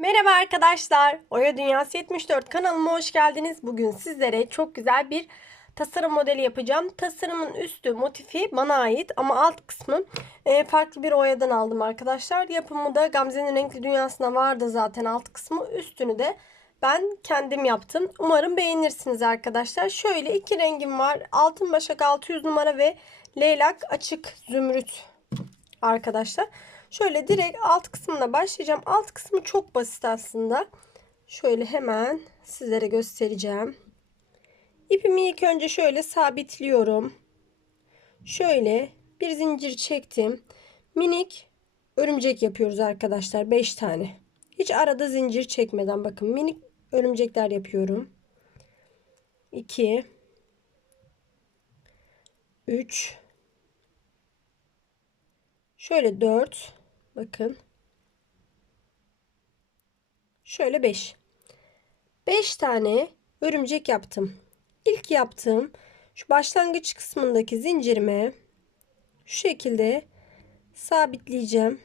Merhaba arkadaşlar. Oya Dünyası 74 kanalıma hoş geldiniz. Bugün sizlere çok güzel bir tasarım modeli yapacağım. Tasarımın üstü motifi bana ait ama alt kısmı e, farklı bir oyadan aldım arkadaşlar. Yapımı da Gamze'nin renkli dünyasına vardı zaten alt kısmı. Üstünü de ben kendim yaptım. Umarım beğenirsiniz arkadaşlar. Şöyle iki rengim var. Altın başak 600 numara ve leylak açık zümrüt arkadaşlar. Şöyle direkt alt kısmına başlayacağım. Alt kısmı çok basit aslında. Şöyle hemen sizlere göstereceğim. İpimi ilk önce şöyle sabitliyorum. Şöyle bir zincir çektim. Minik örümcek yapıyoruz arkadaşlar. 5 tane. Hiç arada zincir çekmeden bakın minik örümcekler yapıyorum. 2 3 Şöyle 4 bakın. Şöyle 5. 5 tane örümcek yaptım. İlk yaptığım şu başlangıç kısmındaki zincirime şu şekilde sabitleyeceğim.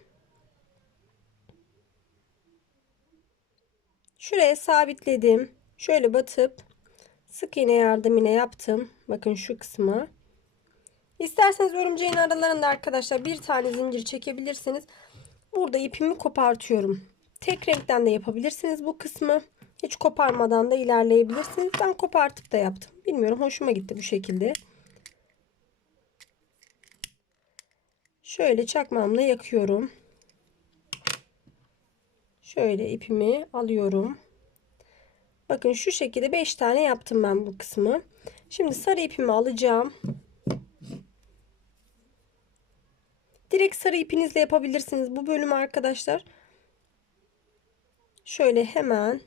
Şuraya sabitledim. Şöyle batıp sık iğne yardımıyla yaptım. Bakın şu kısmı. İsterseniz örümceğin aralarında arkadaşlar bir tane zincir çekebilirsiniz. Burada ipimi kopartıyorum. Tek renkten de yapabilirsiniz bu kısmı. Hiç koparmadan da ilerleyebilirsiniz. Ben kopartıp da yaptım. Bilmiyorum hoşuma gitti bu şekilde. Şöyle çakmamla yakıyorum. Şöyle ipimi alıyorum. Bakın şu şekilde 5 tane yaptım ben bu kısmı. Şimdi sarı ipimi alacağım. Direkt sarı ipinizle yapabilirsiniz bu bölümü arkadaşlar. Şöyle hemen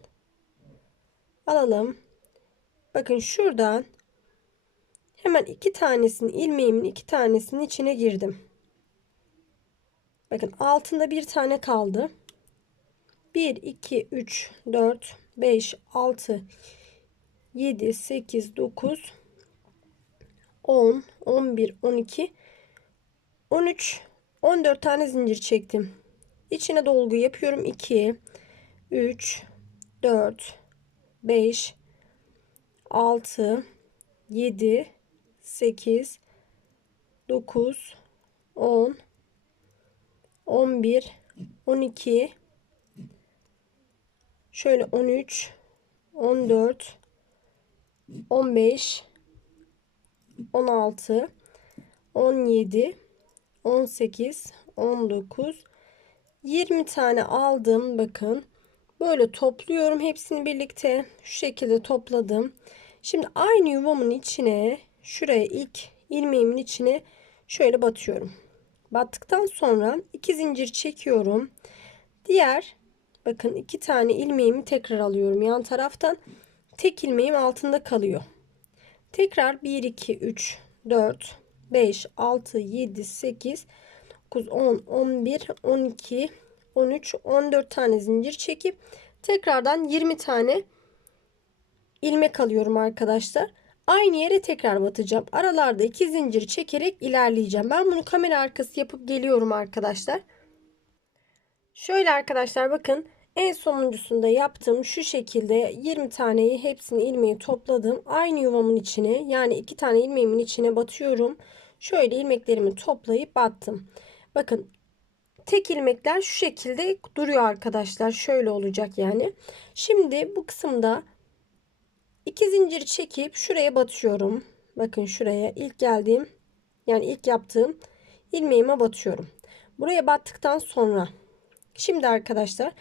alalım. Bakın şuradan hemen iki tanesini ilmeğimin iki tanesinin içine girdim. Bakın altında bir tane kaldı. 1 2 3 4 5 6 7 8 9 10 11 12 13 14 tane zincir çektim. İçine dolgu yapıyorum. 2 3 4 5 6 7 8 9 10 11 12 şöyle 13 14 15 16 17 18 19 20 tane aldım. Bakın böyle topluyorum. Hepsini birlikte şu şekilde topladım. Şimdi aynı yuvamın içine şuraya ilk ilmeğimin içine şöyle batıyorum. Battıktan sonra iki zincir çekiyorum. Diğer bakın iki tane ilmeğimi tekrar alıyorum yan taraftan. Tek ilmeğim altında kalıyor. Tekrar 1 2 3 4 5, 6, 7, 8, 9, 10, 11, 12, 13, 14 tane zincir çekip tekrardan 20 tane ilmek alıyorum arkadaşlar. Aynı yere tekrar batacağım. Aralarda iki zincir çekerek ilerleyeceğim. Ben bunu kamera arkası yapıp geliyorum arkadaşlar. Şöyle arkadaşlar bakın en sonuncusunda yaptığım şu şekilde 20 taneyi hepsini ilmeği topladım. Aynı yuvamın içine yani iki tane ilmeğimin içine batıyorum. Şöyle ilmeklerimi toplayıp battım. Bakın tek ilmekler şu şekilde duruyor arkadaşlar. Şöyle olacak yani. Şimdi bu kısımda iki zincir çekip şuraya batıyorum. Bakın şuraya ilk geldiğim yani ilk yaptığım ilmeğime batıyorum. Buraya battıktan sonra şimdi arkadaşlar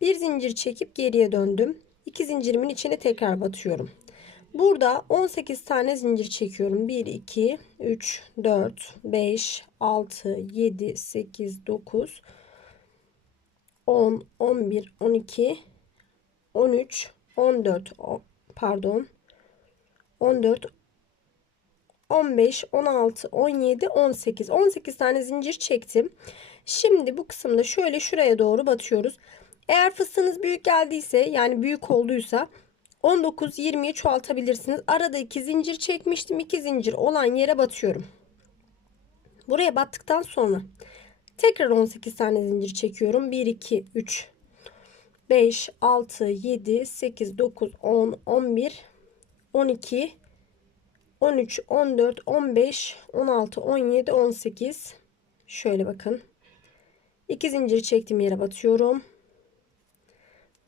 bir zincir çekip geriye döndüm. İki zincirimin içine tekrar batıyorum. Burada 18 tane zincir çekiyorum. 1, 2, 3, 4, 5, 6, 7, 8, 9, 10, 11, 12, 13, 14, pardon, 14, 15, 16, 17, 18. 18 tane zincir çektim. Şimdi bu kısımda şöyle şuraya doğru batıyoruz. Eğer fıstığınız büyük geldiyse yani büyük olduysa 19-20'ye çoğaltabilirsiniz. Arada iki zincir çekmiştim. iki zincir olan yere batıyorum. Buraya battıktan sonra tekrar 18 tane zincir çekiyorum. 1, 2, 3, 5, 6, 7, 8, 9, 10, 11, 12, 13, 14, 15, 16, 17, 18. Şöyle bakın. 2 zincir çektiğim yere batıyorum.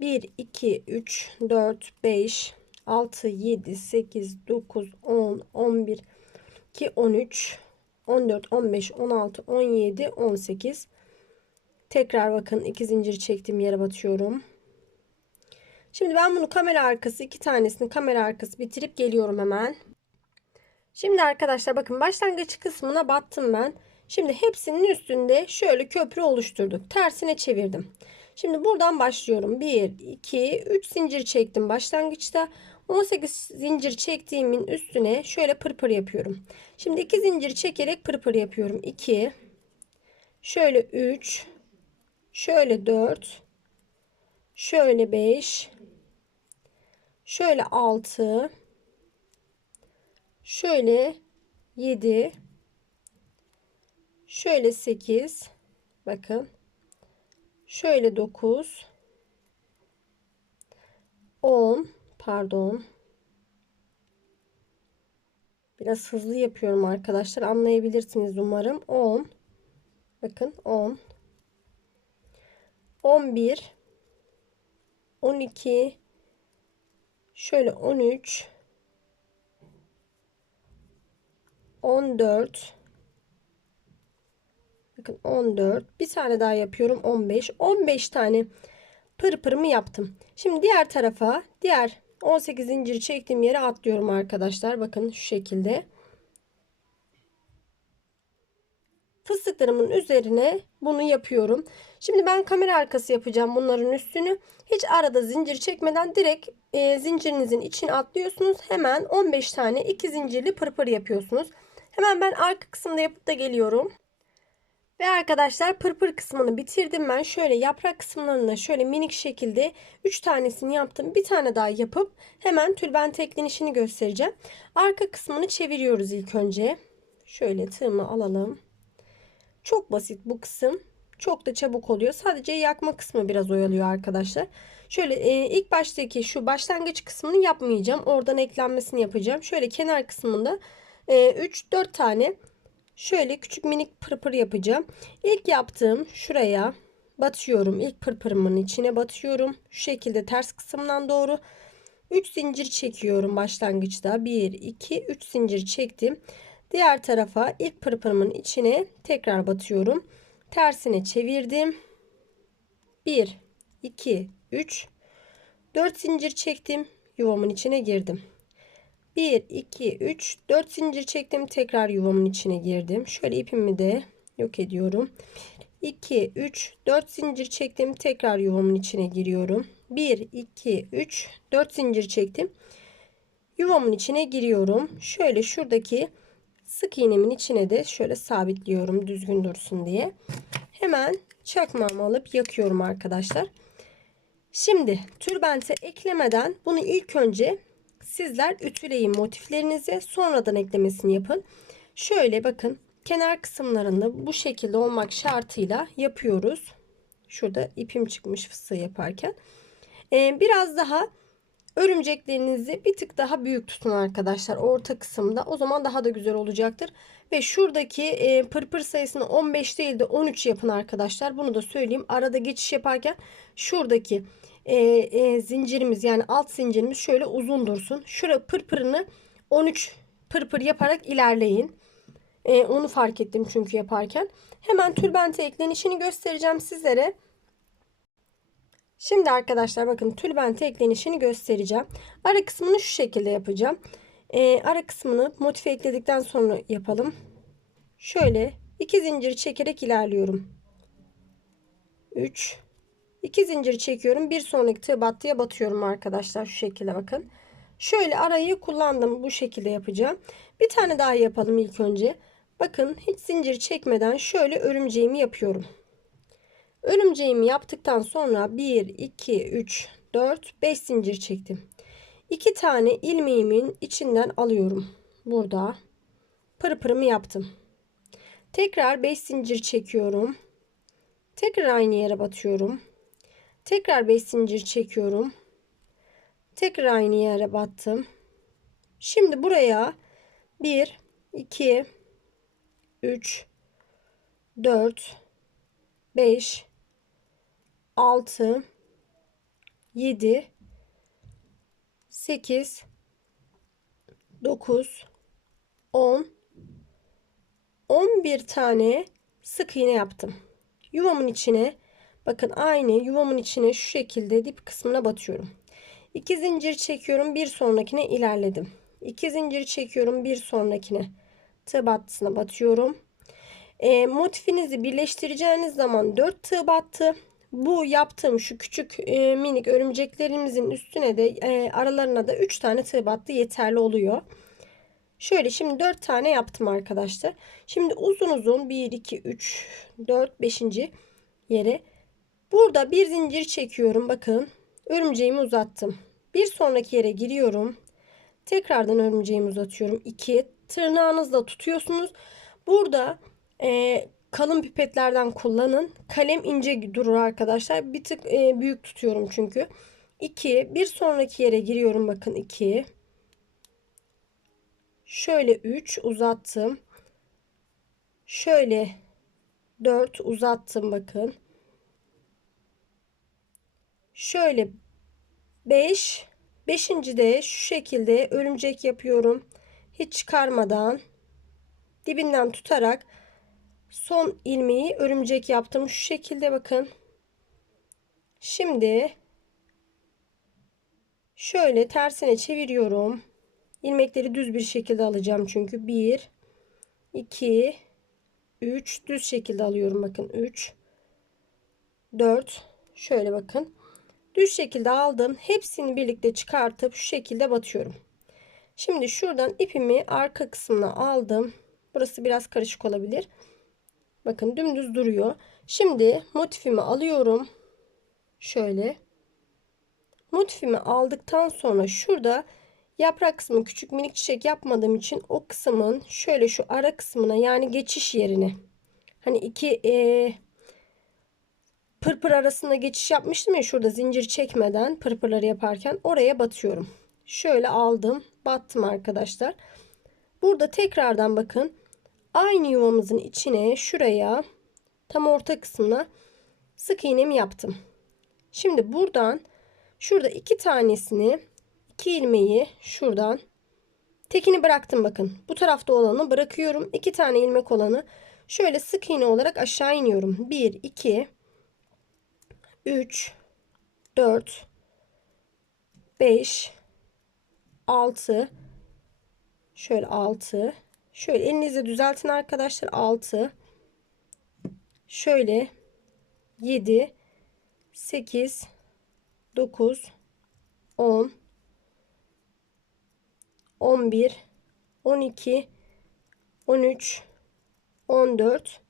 1, 2, 3, 4, 5, 6, 7, 8, 9, 10, 11, 2, 13, 14, 15, 16, 17, 18. Tekrar bakın 2 zincir çektiğim yere batıyorum. Şimdi ben bunu kamera arkası iki tanesini kamera arkası bitirip geliyorum hemen. Şimdi arkadaşlar bakın başlangıç kısmına battım ben. Şimdi hepsinin üstünde şöyle köprü oluşturduk. Tersine çevirdim. Şimdi buradan başlıyorum. 1, 2, 3 zincir çektim başlangıçta. 18 zincir çektiğimin üstüne şöyle pırpır yapıyorum. Şimdi 2 zincir çekerek pırpır yapıyorum. 2, şöyle 3, şöyle 4, şöyle 5, şöyle 6, şöyle 7, şöyle 8, bakın, şöyle 9, 10, pardon, biraz hızlı yapıyorum arkadaşlar, anlayabilirsiniz umarım, 10, bakın 10, 11, 12, şöyle 13, 14 bakın 14 bir tane daha yapıyorum 15 15 tane pırpırımı yaptım. Şimdi diğer tarafa diğer 18 zinciri çektiğim yere atlıyorum arkadaşlar. Bakın şu şekilde. Fıstıklarımın üzerine bunu yapıyorum. Şimdi ben kamera arkası yapacağım bunların üstünü. Hiç arada zincir çekmeden direkt e, zincirinizin içine atlıyorsunuz. Hemen 15 tane 2 zincirli pırpır yapıyorsunuz. Hemen ben arka kısımda yapıp da geliyorum. Ve arkadaşlar pırpır kısmını bitirdim ben. Şöyle yaprak kısımlarına şöyle minik şekilde 3 tanesini yaptım. Bir tane daha yapıp hemen tülbent eklenişini göstereceğim. Arka kısmını çeviriyoruz ilk önce. Şöyle tığımı alalım. Çok basit bu kısım. Çok da çabuk oluyor. Sadece yakma kısmı biraz oyalıyor arkadaşlar. Şöyle e, ilk baştaki şu başlangıç kısmını yapmayacağım. Oradan eklenmesini yapacağım. Şöyle kenar kısmında 3-4 ee, tane şöyle küçük minik pırpır yapacağım. İlk yaptığım şuraya batıyorum. İlk pırpırımın içine batıyorum. Şu şekilde ters kısımdan doğru 3 zincir çekiyorum başlangıçta. 1 2 3 zincir çektim. Diğer tarafa ilk pırpırımın içine tekrar batıyorum. Tersine çevirdim. 1 2 3 4 zincir çektim. Yuvamın içine girdim. 1 2 3 4 zincir çektim. Tekrar yuvamın içine girdim. Şöyle ipimi de yok ediyorum. 2 3 4 zincir çektim. Tekrar yuvamın içine giriyorum. 1 2 3 4 zincir çektim. Yuvamın içine giriyorum. Şöyle şuradaki sık iğnemin içine de şöyle sabitliyorum düzgün dursun diye. Hemen çakmağımı alıp yakıyorum arkadaşlar. Şimdi tülbente eklemeden bunu ilk önce Sizler ütüleyin motiflerinizi sonradan eklemesini yapın. Şöyle bakın kenar kısımlarında bu şekilde olmak şartıyla yapıyoruz. Şurada ipim çıkmış fıstığı yaparken. Ee, biraz daha örümceklerinizi bir tık daha büyük tutun arkadaşlar orta kısımda. O zaman daha da güzel olacaktır. Ve şuradaki e, pırpır sayısını 15 değil de 13 yapın arkadaşlar. Bunu da söyleyeyim. Arada geçiş yaparken şuradaki e, e, zincirimiz yani alt zincirimiz şöyle uzun dursun. Şura pırpırını 13 pırpır yaparak ilerleyin. E, onu fark ettim çünkü yaparken. Hemen tülbente eklenişini göstereceğim sizlere. Şimdi arkadaşlar bakın tülbente eklenişini göstereceğim. Ara kısmını şu şekilde yapacağım. E, ara kısmını motif ekledikten sonra yapalım. Şöyle iki zincir çekerek ilerliyorum. 3 2 zincir çekiyorum. Bir sonraki tığ battıya batıyorum arkadaşlar. Şu şekilde bakın. Şöyle arayı kullandım. Bu şekilde yapacağım. Bir tane daha yapalım ilk önce. Bakın hiç zincir çekmeden şöyle örümceğimi yapıyorum. Örümceğimi yaptıktan sonra 1, 2, 3, 4, 5 zincir çektim. 2 tane ilmeğimin içinden alıyorum. Burada pırpırımı yaptım. Tekrar 5 zincir çekiyorum. Tekrar aynı yere batıyorum. Tekrar 5 zincir çekiyorum. Tekrar aynı yere battım. Şimdi buraya 1 2 3 4 5 6 7 8 9 10 11 tane sık iğne yaptım. Yuvamın içine bakın aynı yuvamın içine şu şekilde dip kısmına batıyorum. 2 zincir çekiyorum bir sonrakine ilerledim. 2 zincir çekiyorum bir sonrakine tığ battısına batıyorum. E, motifinizi birleştireceğiniz zaman 4 tığ battı. Bu yaptığım şu küçük e, minik örümceklerimizin üstüne de e, aralarına da 3 tane tığ battı yeterli oluyor. Şöyle şimdi 4 tane yaptım arkadaşlar. Şimdi uzun uzun 1 2 3 4 5. yere burada bir zincir çekiyorum. Bakın örümceğimi uzattım. Bir sonraki yere giriyorum. Tekrardan örümceğimi uzatıyorum. 2 tırnağınızla tutuyorsunuz. Burada e, kalın pipetlerden kullanın. Kalem ince durur arkadaşlar. Bir tık e, büyük tutuyorum çünkü. 2 bir sonraki yere giriyorum bakın 2 şöyle 3 uzattım. Şöyle 4 uzattım bakın. Şöyle 5 5. de şu şekilde örümcek yapıyorum. Hiç çıkarmadan dibinden tutarak son ilmeği örümcek yaptım. Şu şekilde bakın. Şimdi şöyle tersine çeviriyorum. İlmekleri düz bir şekilde alacağım çünkü 1 2 3 düz şekilde alıyorum bakın 3 4 şöyle bakın düz şekilde aldım. Hepsini birlikte çıkartıp şu şekilde batıyorum. Şimdi şuradan ipimi arka kısmına aldım. Burası biraz karışık olabilir. Bakın dümdüz duruyor. Şimdi motifimi alıyorum. Şöyle. Motifimi aldıktan sonra şurada Yaprak kısmı küçük minik çiçek yapmadığım için o kısmın şöyle şu ara kısmına yani geçiş yerine hani iki e, pırpır arasında geçiş yapmıştım ya şurada zincir çekmeden pırpırları yaparken oraya batıyorum. Şöyle aldım battım arkadaşlar. Burada tekrardan bakın aynı yuvamızın içine şuraya tam orta kısmına sık iğnemi yaptım. Şimdi buradan şurada iki tanesini 2 ilmeği şuradan tekini bıraktım bakın. Bu tarafta olanı bırakıyorum. 2 tane ilmek olanı şöyle sık iğne olarak aşağı iniyorum. 1 2 3 4 5 6 şöyle 6 şöyle elinizle düzeltin arkadaşlar 6 şöyle 7 8 9 10 11 12 13 14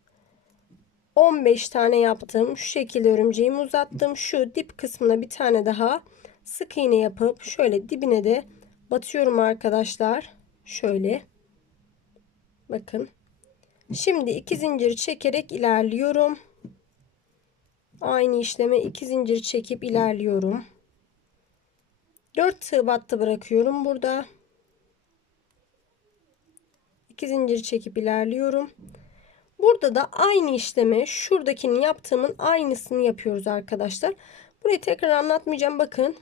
15 tane yaptım. Şu şekilde örümceğimi uzattım. Şu dip kısmına bir tane daha sık iğne yapıp şöyle dibine de batıyorum arkadaşlar. Şöyle. Bakın. Şimdi iki zincir çekerek ilerliyorum. Aynı işleme iki zincir çekip ilerliyorum. 4 tığ battı bırakıyorum burada. 2 zincir çekip ilerliyorum. Burada da aynı işlemi şuradakini yaptığımın aynısını yapıyoruz arkadaşlar. Burayı tekrar anlatmayacağım. Bakın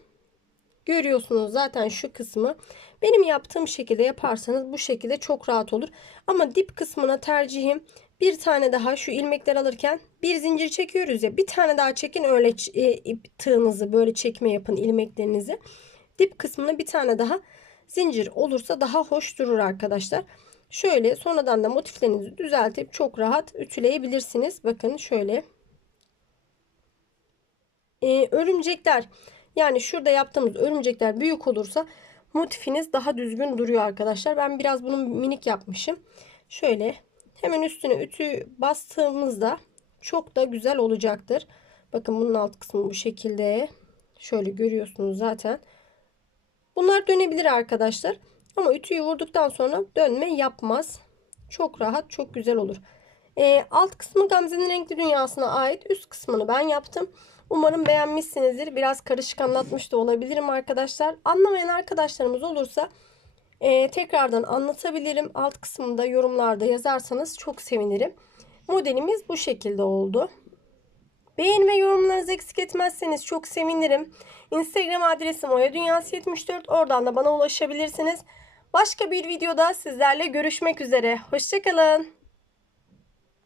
görüyorsunuz zaten şu kısmı. Benim yaptığım şekilde yaparsanız bu şekilde çok rahat olur. Ama dip kısmına tercihim bir tane daha şu ilmekler alırken bir zincir çekiyoruz ya bir tane daha çekin öyle e, ip tığınızı böyle çekme yapın ilmeklerinizi. Dip kısmına bir tane daha zincir olursa daha hoş durur arkadaşlar. Şöyle sonradan da motiflerinizi düzeltip çok rahat ütüleyebilirsiniz. Bakın şöyle. Ee, örümcekler yani şurada yaptığımız örümcekler büyük olursa motifiniz daha düzgün duruyor arkadaşlar. Ben biraz bunu minik yapmışım. Şöyle hemen üstüne ütü bastığımızda çok da güzel olacaktır. Bakın bunun alt kısmı bu şekilde. Şöyle görüyorsunuz zaten. Bunlar dönebilir arkadaşlar. Ama ütüyü vurduktan sonra dönme yapmaz. Çok rahat, çok güzel olur. E, alt kısmı Gamze'nin renkli dünyasına ait. Üst kısmını ben yaptım. Umarım beğenmişsinizdir. Biraz karışık anlatmış da olabilirim arkadaşlar. Anlamayan arkadaşlarımız olursa e, tekrardan anlatabilirim. Alt kısmında yorumlarda yazarsanız çok sevinirim. Modelimiz bu şekilde oldu. Beğeni ve yorumlarınızı eksik etmezseniz çok sevinirim. Instagram adresim Oya Dünyası 74. Oradan da bana ulaşabilirsiniz. Başka bir videoda sizlerle görüşmek üzere. Hoşçakalın.